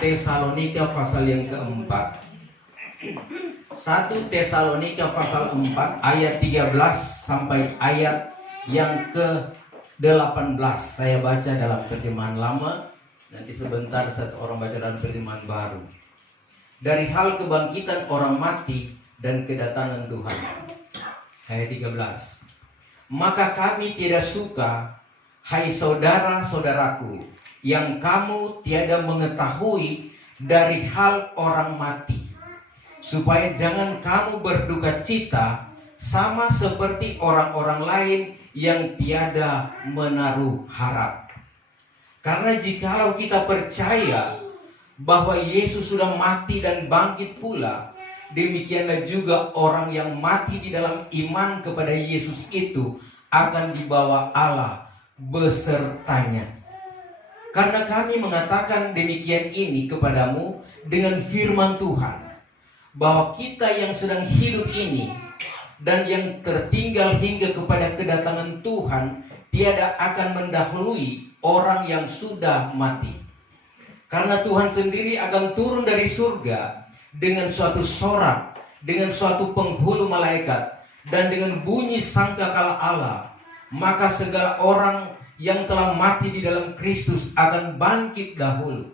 Tesalonika pasal yang keempat. 1 Tesalonika pasal 4 ayat 13 sampai ayat yang ke-18. Saya baca dalam terjemahan lama, nanti sebentar satu orang baca dalam terjemahan baru. Dari hal kebangkitan orang mati dan kedatangan Tuhan. Ayat 13. Maka kami tidak suka, hai saudara-saudaraku, yang kamu tiada mengetahui dari hal orang mati, supaya jangan kamu berduka cita sama seperti orang-orang lain yang tiada menaruh harap. Karena jikalau kita percaya bahwa Yesus sudah mati dan bangkit pula, demikianlah juga orang yang mati di dalam iman kepada Yesus itu akan dibawa Allah besertanya. Karena kami mengatakan demikian ini kepadamu dengan firman Tuhan, bahwa kita yang sedang hidup ini dan yang tertinggal hingga kepada kedatangan Tuhan tiada akan mendahului orang yang sudah mati. Karena Tuhan sendiri akan turun dari surga dengan suatu sorak, dengan suatu penghulu malaikat, dan dengan bunyi sangkakala Allah. Maka segala orang yang telah mati di dalam Kristus akan bangkit dahulu.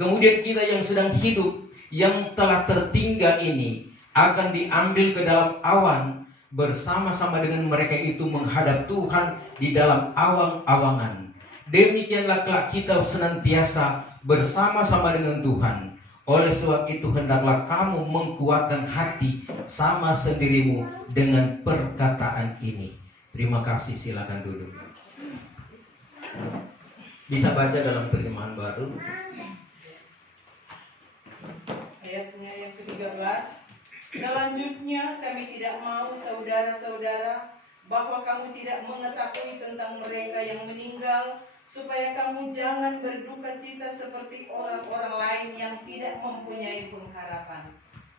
Kemudian kita yang sedang hidup, yang telah tertinggal ini, akan diambil ke dalam awan bersama-sama dengan mereka itu menghadap Tuhan di dalam awang-awangan. Demikianlah kelak kita senantiasa bersama-sama dengan Tuhan. Oleh sebab itu hendaklah kamu mengkuatkan hati sama sendirimu dengan perkataan ini. Terima kasih, silakan duduk. Bisa baca dalam terjemahan baru. Ayatnya yang ke-13. Selanjutnya kami tidak mau saudara-saudara bahwa kamu tidak mengetahui tentang mereka yang meninggal, supaya kamu jangan berduka cita seperti orang-orang lain yang tidak mempunyai pengharapan.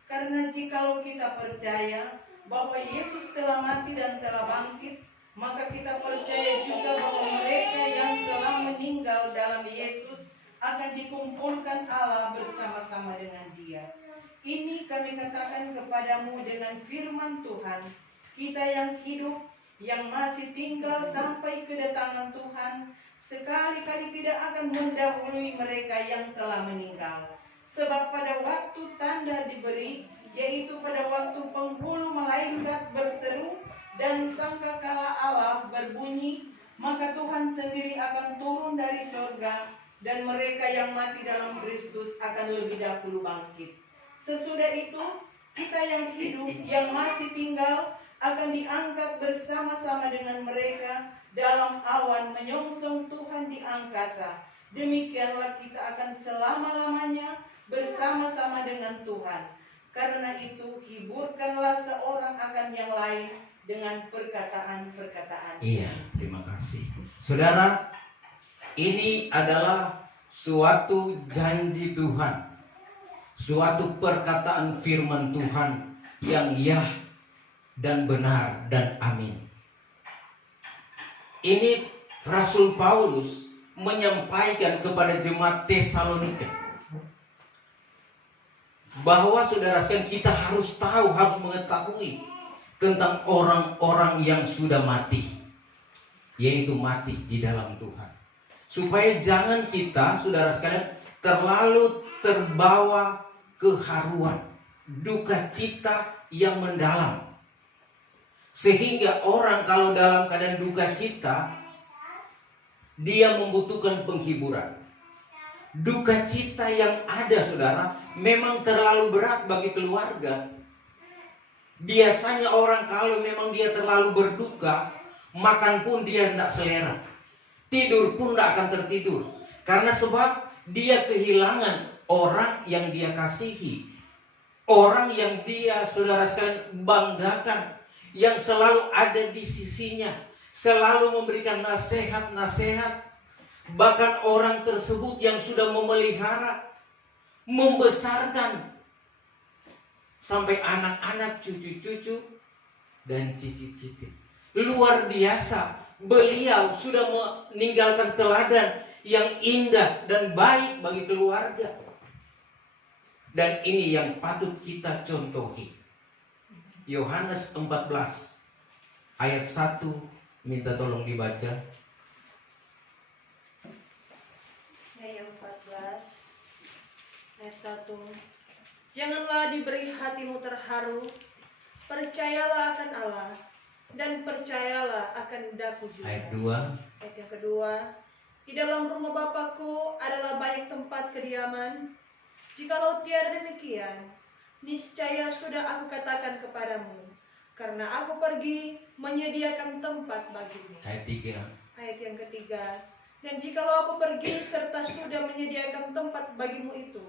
Karena jikalau kita percaya bahwa Yesus telah mati dan telah bangkit, maka kita percaya juga bahwa mereka yang telah meninggal dalam Yesus akan dikumpulkan Allah bersama-sama dengan Dia. Ini kami katakan kepadamu dengan firman Tuhan, kita yang hidup, yang masih tinggal sampai kedatangan Tuhan, sekali-kali tidak akan mendahului mereka yang telah meninggal. Sebab pada waktu tanda diberi, yaitu pada waktu penghulu malaikat berseru dan sangkakala Allah berbunyi, maka Tuhan sendiri akan turun dari surga, dan mereka yang mati dalam Kristus akan lebih dahulu bangkit. Sesudah itu, kita yang hidup, yang masih tinggal, akan diangkat bersama-sama dengan mereka dalam awan menyongsong Tuhan di angkasa. Demikianlah kita akan selama-lamanya bersama-sama dengan Tuhan. Karena itu, hiburkanlah seorang akan yang lain dengan perkataan-perkataan. Iya, terima kasih. Saudara, ini adalah suatu janji Tuhan, suatu perkataan firman Tuhan yang ya dan benar dan amin. Ini Rasul Paulus menyampaikan kepada jemaat Tesalonika bahwa saudara sekalian, kita harus tahu, harus mengetahui tentang orang-orang yang sudah mati, yaitu mati di dalam Tuhan, supaya jangan kita, saudara sekalian, terlalu terbawa keharuan, duka cita yang mendalam, sehingga orang kalau dalam keadaan duka cita, dia membutuhkan penghiburan. Duka cita yang ada, saudara, memang terlalu berat bagi keluarga. Biasanya orang kalau memang dia terlalu berduka, makan pun dia tidak selera, tidur pun tidak akan tertidur. Karena sebab dia kehilangan orang yang dia kasihi, orang yang dia, saudara sekalian, banggakan, yang selalu ada di sisinya, selalu memberikan nasihat-nasihat. Bahkan orang tersebut yang sudah memelihara, membesarkan, sampai anak-anak, cucu-cucu, dan cicit-cicit. Luar biasa, beliau sudah meninggalkan teladan yang indah dan baik bagi keluarga. Dan ini yang patut kita contohi. Yohanes 14 ayat 1, minta tolong dibaca. Ayat 14 ayat 1. Janganlah diberi hatimu terharu, percayalah akan Allah dan percayalah akan daku juga. Ayat 2. Ayat yang kedua, di dalam rumah Bapakku adalah banyak tempat kediaman. Jikalau tiada demikian, niscaya sudah aku katakan kepadamu, karena aku pergi menyediakan tempat bagimu. Ayat 3. Ayat yang ketiga, dan jikalau aku pergi serta sudah menyediakan tempat bagimu itu,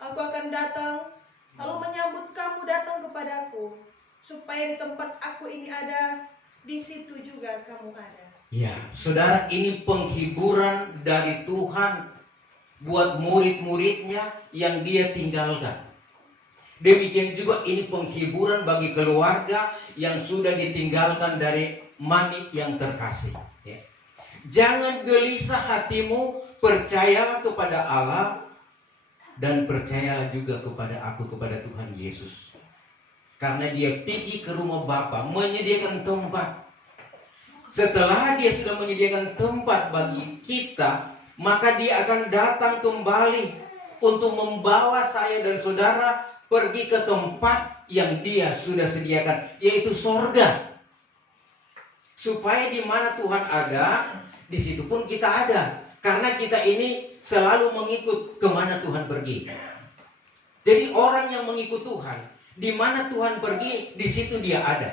aku akan datang, lalu menyambut kamu datang kepadaku, supaya di tempat aku ini ada, di situ juga kamu ada. Ya, saudara, ini penghiburan dari Tuhan buat murid-muridnya yang dia tinggalkan. Demikian juga ini penghiburan bagi keluarga yang sudah ditinggalkan dari mami yang terkasih. Ya. Jangan gelisah hatimu, percayalah kepada Allah dan percayalah juga kepada aku, kepada Tuhan Yesus. Karena dia pergi ke rumah Bapa menyediakan tempat. Setelah dia sudah menyediakan tempat bagi kita, maka dia akan datang kembali untuk membawa saya dan saudara pergi ke tempat yang dia sudah sediakan, yaitu sorga. Supaya di mana Tuhan ada, di situ pun kita ada. Karena kita ini selalu mengikut kemana Tuhan pergi. Jadi orang yang mengikut Tuhan, di mana Tuhan pergi, di situ dia ada.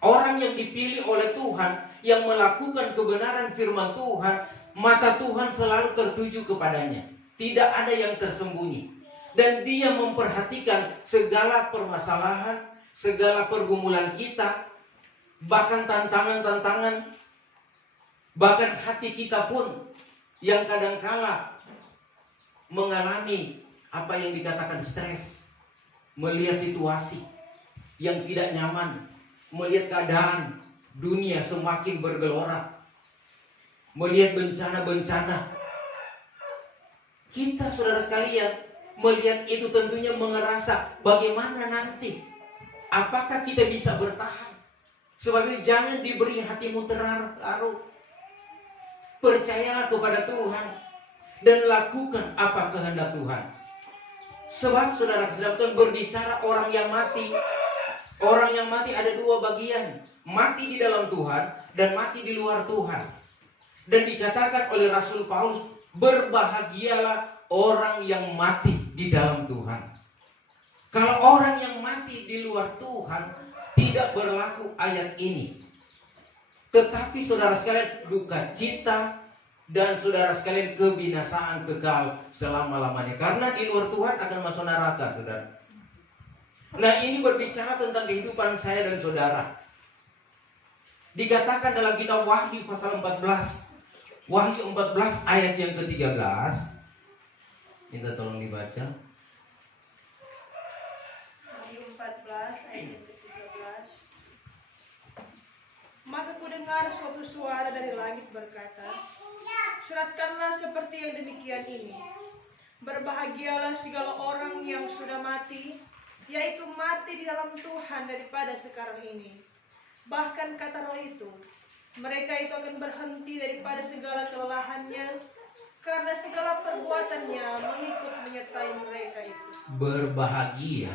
Orang yang dipilih oleh Tuhan, yang melakukan kebenaran firman Tuhan, mata Tuhan selalu tertuju kepadanya. Tidak ada yang tersembunyi. Dan dia memperhatikan segala permasalahan, segala pergumulan kita, bahkan tantangan-tantangan, bahkan hati kita pun yang kadangkala mengalami apa yang dikatakan stres, melihat situasi yang tidak nyaman, melihat keadaan dunia semakin bergelora, melihat bencana-bencana. Kita, saudara sekalian, melihat itu tentunya mengerasa bagaimana nanti, apakah kita bisa bertahan. Sebab jangan diberi hatimu terharu. Percayalah kepada Tuhan dan lakukan apa kehendak Tuhan. Sebab saudara Tuhan berbicara orang yang mati. Orang yang mati ada dua bagian, mati di dalam Tuhan dan mati di luar Tuhan. Dan dikatakan oleh Rasul Paulus, berbahagialah orang yang mati di dalam Tuhan. Kalau orang yang mati di luar Tuhan, tidak berlaku ayat ini. Tetapi saudara sekalian, duka cita dan saudara sekalian kebinasaan kekal selama-lamanya. Karena di luar Tuhan akan masuk neraka, saudara. Nah, ini berbicara tentang kehidupan saya dan saudara. Dikatakan dalam kitab Wahyu pasal 14. Wahyu 14 ayat yang ke-13. Minta tolong dibaca. Wahyu 14 ayat yang ke-13. Maka kudengar suatu suara dari langit berkata, suratkanlah seperti yang demikian ini. Berbahagialah segala orang yang sudah mati, yaitu mati di dalam Tuhan daripada sekarang ini. Bahkan kata roh itu, mereka itu akan berhenti daripada segala kelelahannya, karena segala perbuatannya mengikut menyertai mereka itu. Berbahagia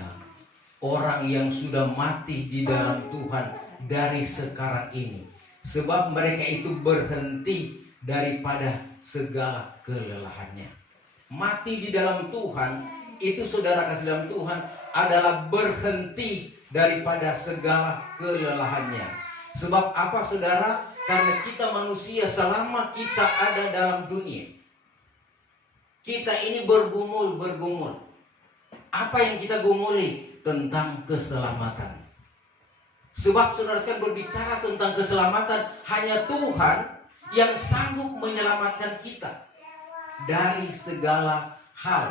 orang yang sudah mati di dalam Tuhan dari sekarang ini, sebab mereka itu berhenti daripada segala kelelahannya. Mati di dalam Tuhan itu, saudara kasih dalam Tuhan, adalah berhenti daripada segala kelelahannya. Sebab apa, saudara? Karena kita manusia, selama kita ada dalam dunia, kita ini bergumul. Apa yang kita gumuli? Tentang keselamatan. Sebab saudara sekalian, berbicara tentang keselamatan, hanya Tuhan yang sanggup menyelamatkan kita dari segala hal.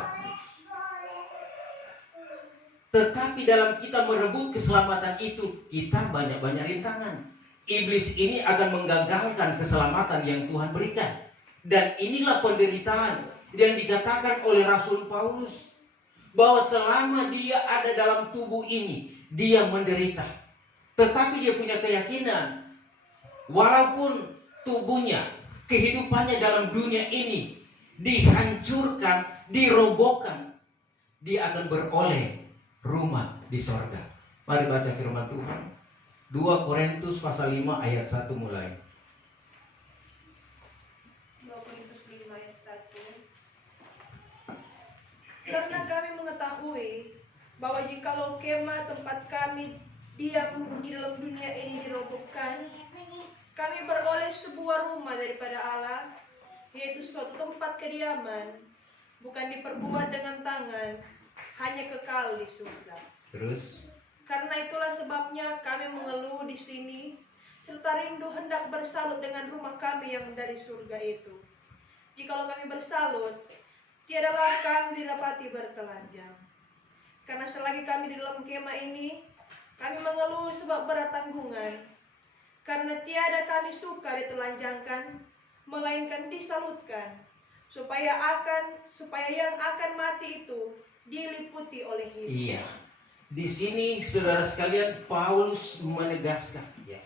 Tetapi dalam kita merebut keselamatan itu, kita banyak-banyak rintangan. Iblis ini akan menggagalkan keselamatan yang Tuhan berikan. Dan inilah penderitaan yang dikatakan oleh Rasul Paulus, bahwa selama dia ada dalam tubuh ini, dia menderita. Tetapi dia punya keyakinan, walaupun tubuhnya, kehidupannya dalam dunia ini dihancurkan, dirobohkan, dia akan beroleh rumah di sorga. Mari baca firman Tuhan. 2 Korintus pasal 5 ayat 1 mulai. 2 Korintus 5 ayat 1. Karena kami mengetahui bahwa jikalau kemah tempat kami diam di dalam dunia ini dirobohkan, kami beroleh sebuah rumah daripada Allah, yaitu suatu tempat kediaman, bukan diperbuat dengan tangan, hanya kekal di surga. Terus, Karena itulah sebabnya kami mengeluh di sini, serta rindu hendak bersalut dengan rumah kami yang dari surga itu. Jikalau kami bersalut, tiadalah kami didapati bertelanjang. Karena selagi kami di dalam kemah ini, kami mengeluh sebab berat tanggungan. Karena tiada kami suka ditelanjangkan, melainkan disalutkan, supaya yang akan mati itu diliputi oleh hidup. iya. Di sini saudara sekalian, Paulus menegaskan, ya,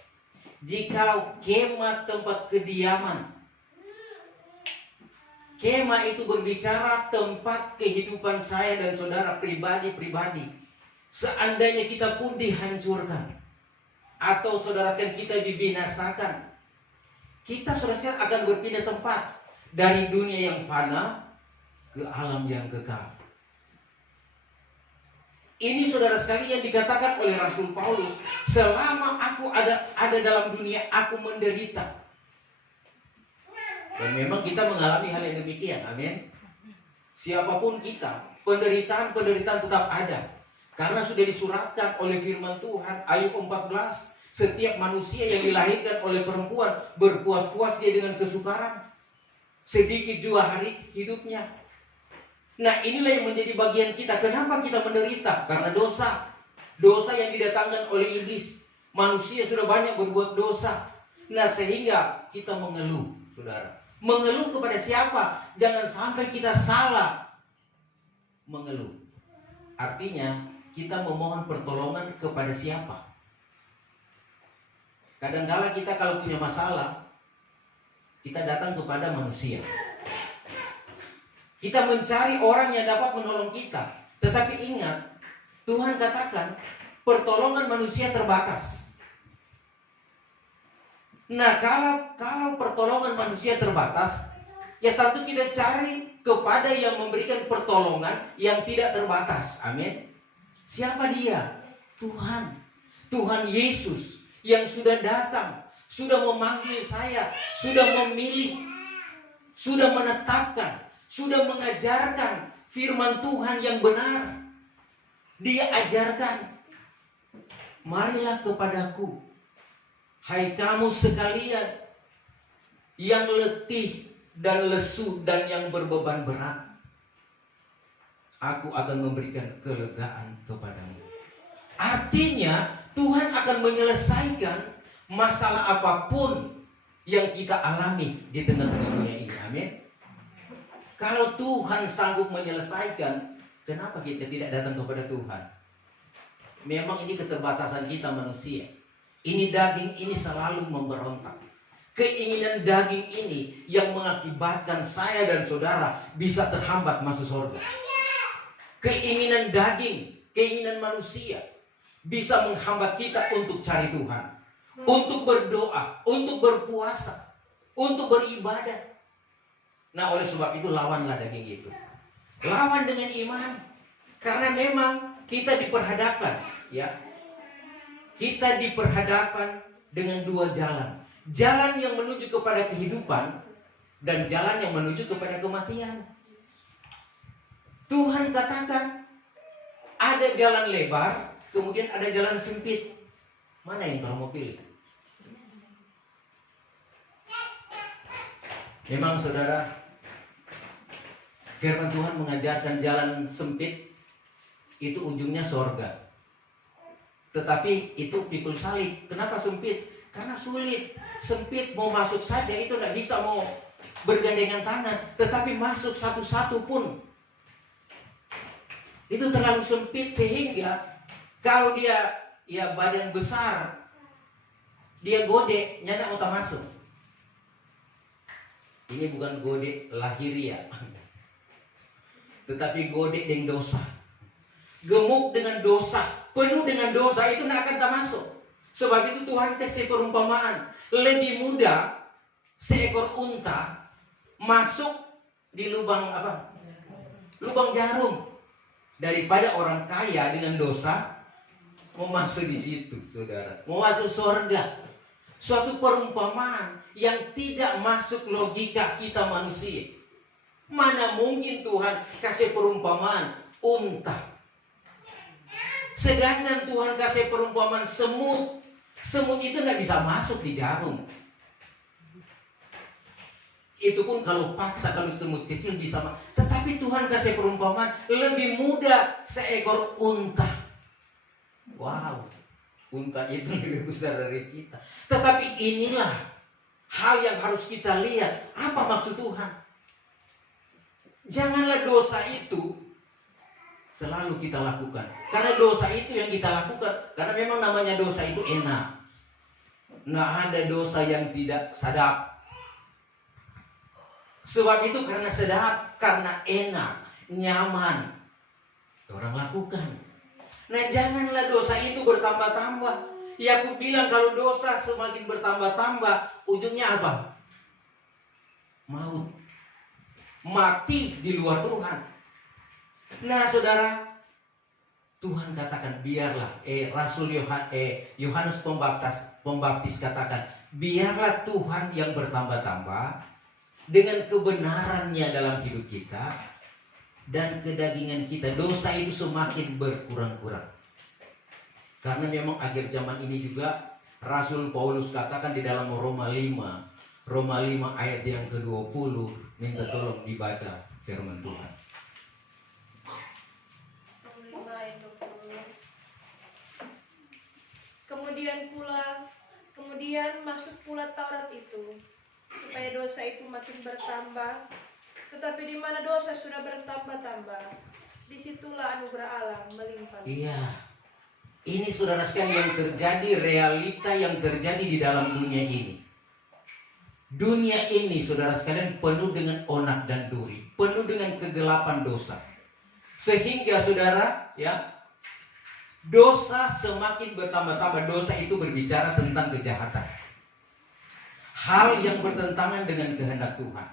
jikalau kemah tempat kediaman, kemah itu berbicara tempat kehidupan saya dan saudara pribadi-pribadi. Seandainya kita pun dihancurkan, atau saudara sekalian kita dibinasakan, kita saudara sekalian akan berpindah tempat dari dunia yang fana ke alam yang kekal. Ini saudara sekalian dikatakan oleh Rasul Paulus, selama aku ada dalam dunia, aku menderita. Dan memang kita mengalami hal yang demikian, amin. Siapapun kita, penderitaan tetap ada. Karena sudah disuratkan oleh firman Tuhan, Ayub 14, setiap manusia yang dilahirkan oleh perempuan berpuas-puas dia dengan kesukaran. Sedikit juga hari hidupnya. Nah, inilah yang menjadi bagian kita. Kenapa kita menderita? Karena dosa. Dosa yang didatangkan oleh iblis. Manusia sudah banyak berbuat dosa. Nah, sehingga kita mengeluh, saudara. Mengeluh kepada siapa? Jangan sampai kita salah mengeluh. Artinya, kita memohon pertolongan kepada siapa? Kadang-kala kita kalau punya masalah, kita datang kepada manusia. Kita mencari orang yang dapat menolong kita. Tetapi ingat, Tuhan katakan pertolongan manusia terbatas. Nah, kalau pertolongan manusia terbatas, ya tentu kita cari kepada yang memberikan pertolongan yang tidak terbatas. Amin. Siapa dia? Tuhan. Tuhan Yesus yang sudah datang, sudah memanggil saya, sudah memilih, sudah menetapkan, sudah mengajarkan firman Tuhan yang benar. Dia ajarkan, marilah kepadaku, hai kamu sekalian yang letih dan lesu dan yang berbeban berat, aku akan memberikan kelegaan kepadamu. Artinya Tuhan akan menyelesaikan masalah apapun yang kita alami di tengah-tengah dunia ini. Amin. Kalau Tuhan sanggup menyelesaikan, kenapa kita tidak datang kepada Tuhan? Memang ini keterbatasan kita manusia. Ini daging ini selalu memberontak. Keinginan daging ini yang mengakibatkan saya dan saudara bisa terhambat masuk surga. Keinginan daging, keinginan manusia bisa menghambat kita untuk cari Tuhan, untuk berdoa, untuk berpuasa, untuk beribadah. Nah, oleh sebab itu lawanlah daging itu. Lawan dengan iman. Karena memang kita diperhadapkan, ya. Kita diperhadapkan dengan dua jalan. Jalan yang menuju kepada kehidupan dan jalan yang menuju kepada kematian. Tuhan katakan ada jalan lebar, kemudian ada jalan sempit. Mana yang kamu mau pilih? Memang saudara, firman Tuhan mengajarkan jalan sempit itu ujungnya sorga. Tetapi itu pikul salib. Kenapa sempit? Karena sulit. Sempit, mau masuk saja itu tidak bisa, bergandengan tangan, tetapi masuk satu-satu pun itu terlalu sempit, sehingga kalau dia ya badan besar, dia gode nyana otak masuk. Ini bukan gode lahiriah, tetapi gode dengan dosa. Gemuk dengan dosa, penuh dengan dosa, itu tidak akan tak masuk. Sebab itu Tuhan kasih perumpamaan, lebih mudah seekor unta masuk di lubang apa? Lubang jarum, daripada orang kaya dengan dosa mau masuk di situ, saudara. Mau masuk surga. Suatu perumpamaan yang tidak masuk logika kita manusia. Mana mungkin Tuhan kasih perumpamaan unta, sedangkan Tuhan kasih perumpamaan semut. Semut itu tidak bisa masuk di jarum. Itu pun kalau paksa, kalau semut kecil bisa. Tetapi Tuhan kasih perumpamaan lebih mudah seekor unta. Wow, unta itu lebih besar dari kita. Tetapi inilah hal yang harus kita lihat. Apa maksud Tuhan? Janganlah dosa itu selalu kita lakukan. Karena dosa itu yang kita lakukan. Karena memang namanya dosa itu enak. Nggak ada dosa yang tidak sadap. Sebab itu karena sedap, karena enak, nyaman, orang lakukan. Nah, janganlah dosa itu bertambah-tambah. Yakub bilang kalau dosa semakin bertambah-tambah, ujungnya apa? Maut. Mati di luar Tuhan. Nah, saudara, Tuhan katakan biarlah, Rasul Yohanes Pembaptis katakan, biarlah Tuhan yang bertambah-tambah dengan kebenarannya dalam hidup kita, dan kedagingan kita, dosa itu semakin berkurang-kurang. Karena memang akhir zaman ini juga Rasul Paulus katakan di dalam Roma 5 ayat yang ke-20, minta tolong dibaca firman Tuhan. Kemudian masuk pula Taurat itu, supaya dosa itu makin bertambah. Tetapi di mana dosa sudah bertambah-tambah, disitulah anugerah Allah melimpah. Iya, ini saudara sekalian yang terjadi, realita yang terjadi di dalam dunia ini. Dunia ini saudara sekalian penuh dengan onak dan duri, penuh dengan kegelapan dosa. Sehingga saudara, ya, dosa semakin bertambah-tambah. Dosa itu berbicara tentang kejahatan, hal yang bertentangan dengan kehendak Tuhan.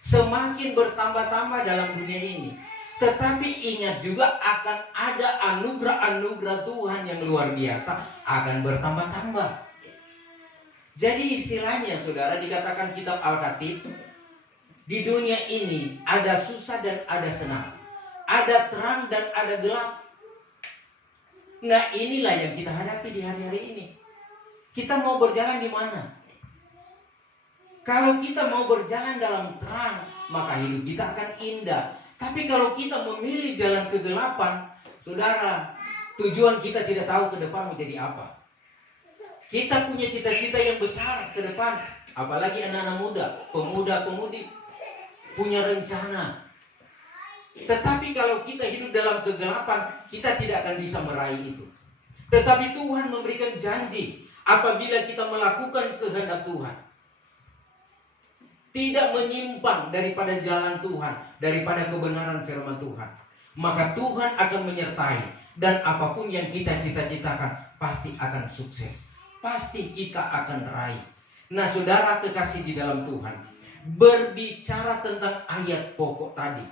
Semakin bertambah-tambah dalam dunia ini. Tetapi ingat juga akan ada anugerah-anugerah Tuhan yang luar biasa akan bertambah-tambah. Jadi istilahnya saudara, dikatakan kitab Al-Khatib, di dunia ini ada susah dan ada senang, ada terang dan ada gelap. Nah, inilah yang kita hadapi di hari-hari ini. Kita mau berjalan di mana? Kalau kita mau berjalan dalam terang, maka hidup kita akan indah. Tapi kalau kita memilih jalan kegelapan, saudara, tujuan kita tidak tahu ke depan mau jadi apa. Kita punya cita-cita yang besar ke depan, apalagi anak-anak muda, pemuda-pemudi, punya rencana. Tetapi kalau kita hidup dalam kegelapan, kita tidak akan bisa meraih itu. Tetapi Tuhan memberikan janji, apabila kita melakukan kehendak Tuhan, tidak menyimpang daripada jalan Tuhan, daripada kebenaran firman Tuhan, maka Tuhan akan menyertai. Dan apapun yang kita cita-citakan pasti akan sukses, pasti kita akan raih. Nah saudara kekasih di dalam Tuhan, berbicara tentang ayat pokok tadi,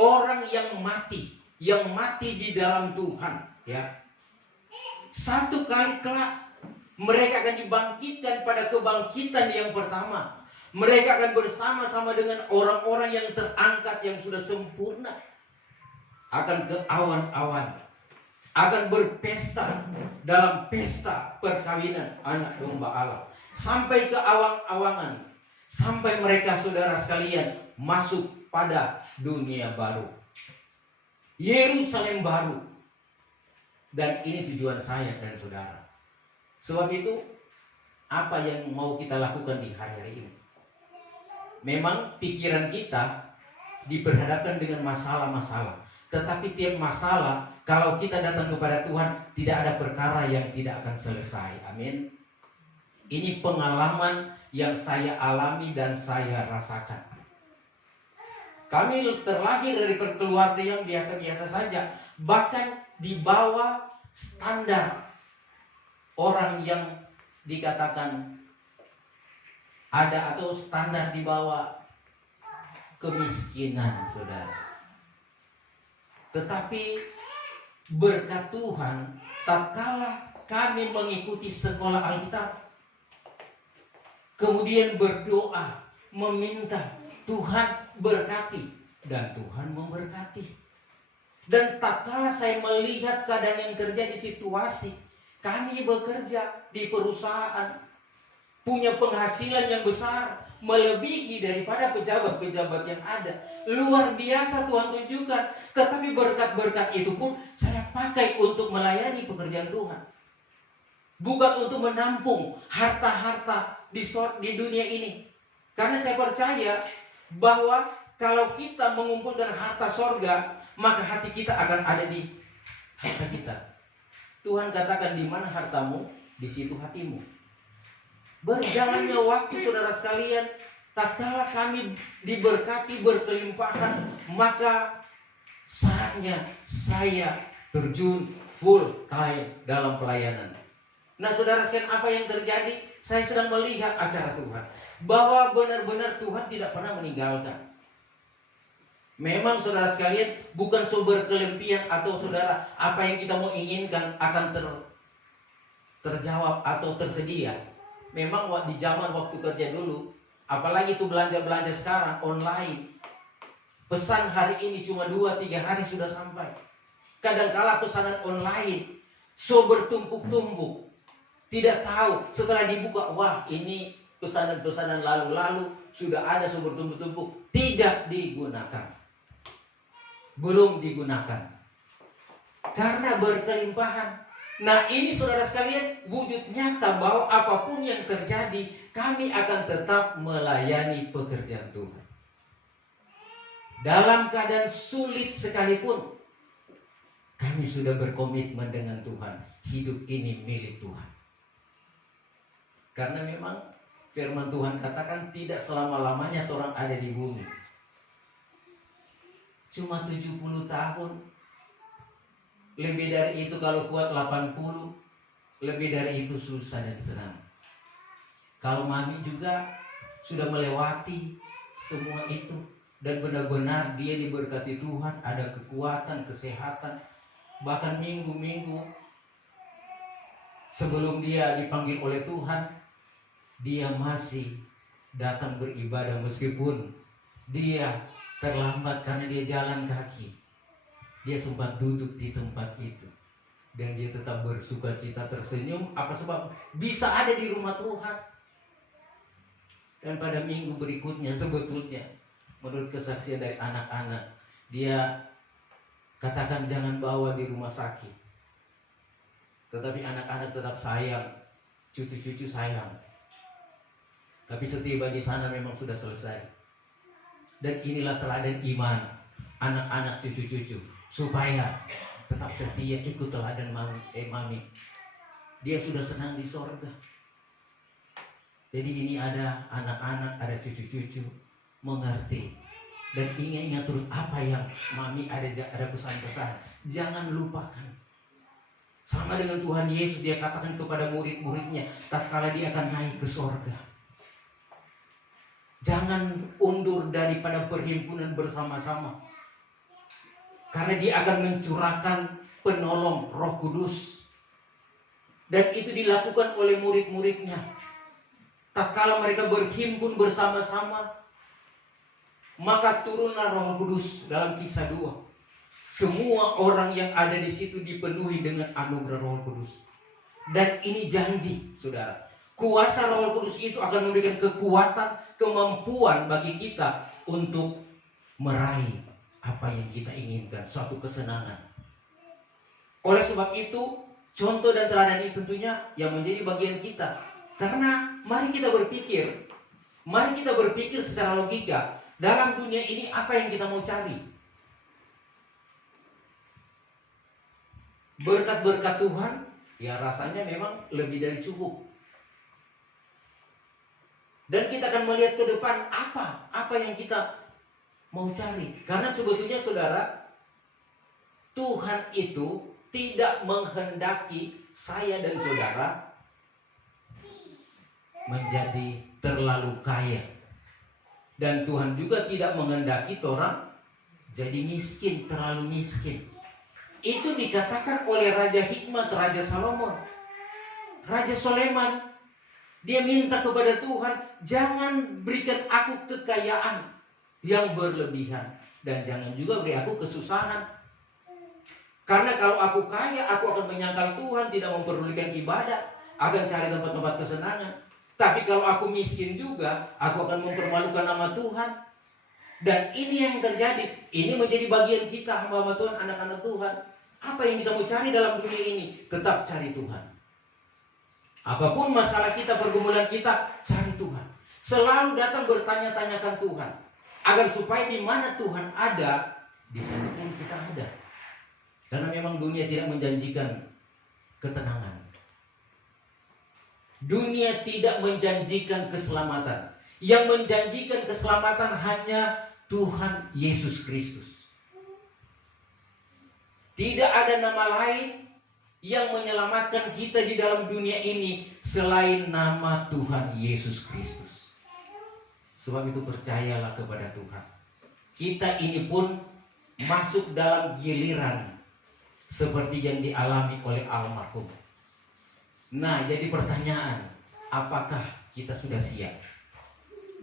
orang yang mati di dalam Tuhan, ya, satu kali kelak mereka akan dibangkitkan pada kebangkitan yang pertama. Mereka akan bersama-sama dengan orang-orang yang terangkat, yang sudah sempurna, akan ke awan-awan, akan berpesta dalam pesta perkawinan anak domba Allah, sampai ke awang-awangan, sampai mereka saudara sekalian masuk pada dunia baru, Yerusalem baru. Dan ini tujuan saya dan saudara. Sebab itu, apa yang mau kita lakukan di hari-hari ini? Memang pikiran kita diperhadapkan dengan masalah-masalah. Tetapi tiap masalah, kalau kita datang kepada Tuhan, tidak ada perkara yang tidak akan selesai. Amin. Ini pengalaman yang saya alami dan saya rasakan. Kami terlahir dari keluarga yang biasa-biasa saja. Bahkan di bawah standar orang yang dikatakan ada, atau standar di bawah kemiskinan, saudara. Tetapi berkat Tuhan, tatkala kami mengikuti sekolah Alkitab, kemudian berdoa, meminta Tuhan berkati, dan Tuhan memberkati. Dan tatkala saya melihat keadaan yang terjadi, situasi, kami bekerja di perusahaan, punya penghasilan yang besar, melebihi daripada pejabat-pejabat yang ada. Luar biasa Tuhan tunjukkan. Tetapi berkat-berkat itu pun saya pakai untuk melayani pekerjaan Tuhan. Bukan untuk menampung harta-harta di dunia ini. Karena saya percaya bahwa kalau kita mengumpulkan harta sorga, maka hati kita akan ada di harta kita. Tuhan katakan, di mana hartamu, di situ hatimu. Berjalannya waktu, saudara sekalian, tatkala kami diberkati berkelimpahan, maka saatnya saya terjun full time dalam pelayanan. Nah, saudara sekalian, apa yang terjadi? Saya sedang melihat acara Tuhan, bahwa benar-benar Tuhan tidak pernah meninggalkan. Memang saudara sekalian, bukan sumber kelempian atau saudara apa yang kita mau inginkan akan terjawab atau tersedia. Memang di zaman waktu kerja dulu, apalagi itu belanja-belanja sekarang online, pesan hari ini cuma 2-3 hari sudah sampai. Kadangkala pesanan online so bertumpuk-tumpuk, tidak tahu setelah dibuka, wah ini pesanan-pesanan lalu-lalu sudah ada so bertumpuk-tumpuk, tidak digunakan, belum digunakan karena berkelimpahan. Nah, ini saudara sekalian wujud nyata bahwa apapun yang terjadi, kami akan tetap melayani pekerjaan Tuhan. Dalam keadaan sulit sekalipun, kami sudah berkomitmen dengan Tuhan. Hidup ini milik Tuhan. Karena memang firman Tuhan katakan tidak selama-lamanya orang ada di bumi. Cuma 70 tahun. Lebih dari itu kalau kuat 80, lebih dari itu susah dan senang. Kalau mami juga sudah melewati semua itu, dan benar-benar dia diberkati Tuhan, ada kekuatan, kesehatan. Bahkan minggu-minggu sebelum dia dipanggil oleh Tuhan, dia masih datang beribadah meskipun dia terlambat karena dia jalan kaki. Dia sempat duduk di tempat itu, dan dia tetap bersuka cita, tersenyum. Apa sebab? Bisa ada di rumah Tuhan. Dan pada minggu berikutnya, sebetulnya menurut kesaksian dari anak-anak, dia katakan jangan bawa di rumah sakit. Tetapi anak-anak tetap sayang, cucu-cucu sayang. Tapi setiba di sana memang sudah selesai. Dan inilah teladan iman anak-anak cucu-cucu, supaya tetap setia ikut teladan mami. Dia sudah senang di sorga. Jadi ini ada anak-anak, ada cucu-cucu mengerti dan ingat terus apa yang mami ada pesan-pesan. Jangan lupakan. Sama dengan Tuhan Yesus, dia katakan kepada murid-muridnya tatkala dia akan naik ke sorga, jangan undur daripada perhimpunan bersama-sama. Karena dia akan mencurahkan penolong Roh Kudus. Dan itu dilakukan oleh murid-muridnya. Tatkala mereka berhimpun bersama-sama, maka turunlah Roh Kudus dalam Kisah 2. Semua orang yang ada di situ dipenuhi dengan anugerah Roh Kudus. Dan ini janji, saudara. Kuasa Roh Kudus itu akan memberikan kekuatan, kemampuan bagi kita untuk meraih apa yang kita inginkan, suatu kesenangan. Oleh sebab itu, contoh dan teladan ini tentunya yang menjadi bagian kita. Karena mari kita berpikir, Mari kita berpikir secara logika. Dalam dunia ini apa yang kita mau cari? Berkat-berkat Tuhan, ya rasanya memang lebih dari cukup. Dan kita akan melihat ke depan apa yang kita mau cari. Karena sebetulnya saudara, Tuhan itu tidak menghendaki saya dan saudara menjadi terlalu kaya. Dan Tuhan juga tidak menghendaki orang jadi miskin, terlalu miskin. Itu dikatakan oleh Raja Hikmat, Raja Salomon. Raja Soleman, dia minta kepada Tuhan, jangan berikan aku kekayaan yang berlebihan, dan jangan juga beri aku kesusahan. Karena kalau aku kaya, aku akan menyangkal Tuhan, tidak memperdulikan ibadah, akan cari tempat-tempat kesenangan. Tapi kalau aku miskin juga, aku akan mempermalukan nama Tuhan. Dan ini yang terjadi. Ini menjadi bagian kita, hamba-hamba Tuhan, anak-anak Tuhan. Apa yang kita mau cari dalam dunia ini? Tetap cari Tuhan. Apapun masalah kita, pergumulan kita, cari Tuhan. Selalu datang bertanya-tanyakan Tuhan. Agar supaya di mana Tuhan ada, di sana pun kita ada. Karena memang dunia tidak menjanjikan ketenangan. Dunia tidak menjanjikan keselamatan. Yang menjanjikan keselamatan hanya Tuhan Yesus Kristus. Tidak ada nama lain yang menyelamatkan kita di dalam dunia ini selain nama Tuhan Yesus Kristus. Sebab itu percayalah kepada Tuhan. Kita ini pun masuk dalam giliran seperti yang dialami oleh almarhum. Nah, jadi pertanyaan, apakah kita sudah siap?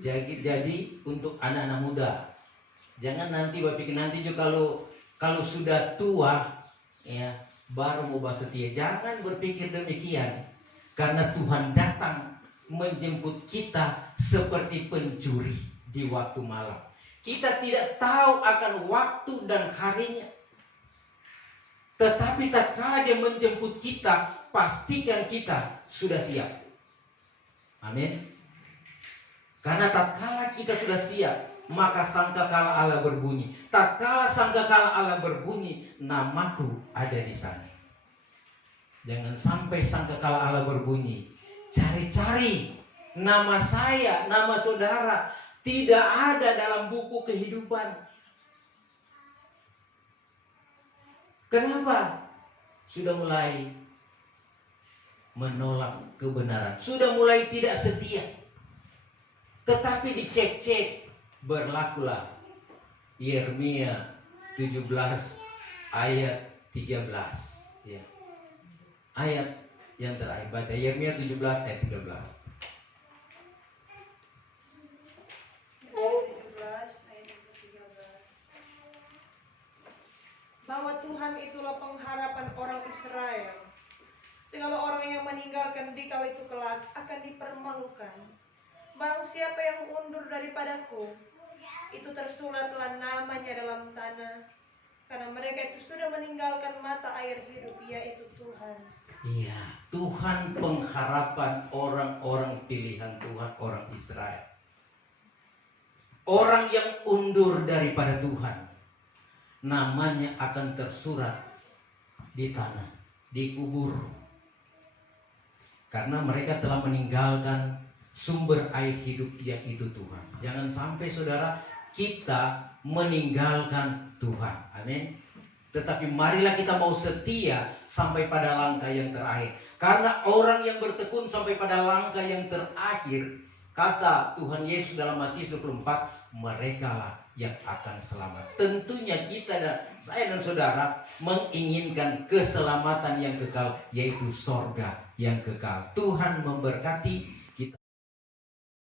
Jadi untuk anak-anak muda, jangan nanti berpikir nanti juga kalau sudah tua, ya baru mau bersetia. Jangan berpikir demikian, karena Tuhan datang menjemput kita seperti pencuri di waktu malam. Kita tidak tahu akan waktu dan harinya. Tetapi tatkala Dia menjemput kita, pastikan kita sudah siap. Amin. Karena tatkala kita sudah siap, maka sangkakala Allah berbunyi. Tatkala sangkakala Allah berbunyi, namaku ada di sana. Jangan sampai sangkakala Allah berbunyi, cari-cari nama saya, nama saudara tidak ada dalam buku kehidupan. Kenapa? Sudah mulai menolak kebenaran, sudah mulai tidak setia. Tetapi dicek-cek, berlakulah Yeremia 17 ayat 13, ya. Ayat yang terakhir, baca Yeremia 17 ayat 13. Bahwa Tuhan itulah pengharapan orang Israel. Segala orang yang meninggalkan dikau itu kelak akan dipermalukan. Barang siapa yang undur daripadaku, itu tersuratlah namanya dalam tanah. Karena mereka itu sudah meninggalkan mata air hidup, yaitu Tuhan. Iya, Tuhan pengharapan orang-orang pilihan Tuhan, orang Israel. Orang yang undur daripada Tuhan, namanya akan tersurat di tanah, dikubur. Karena mereka telah meninggalkan sumber air hidup, yaitu Tuhan. Jangan sampai saudara kita meninggalkan Tuhan. Amin. Tetapi marilah kita mau setia sampai pada langkah yang terakhir. Karena orang yang bertekun sampai pada langkah yang terakhir, kata Tuhan Yesus dalam Matius 24, merekalah yang akan selamat. Tentunya kita dan saya dan saudara menginginkan keselamatan yang kekal, yaitu sorga yang kekal. Tuhan memberkati.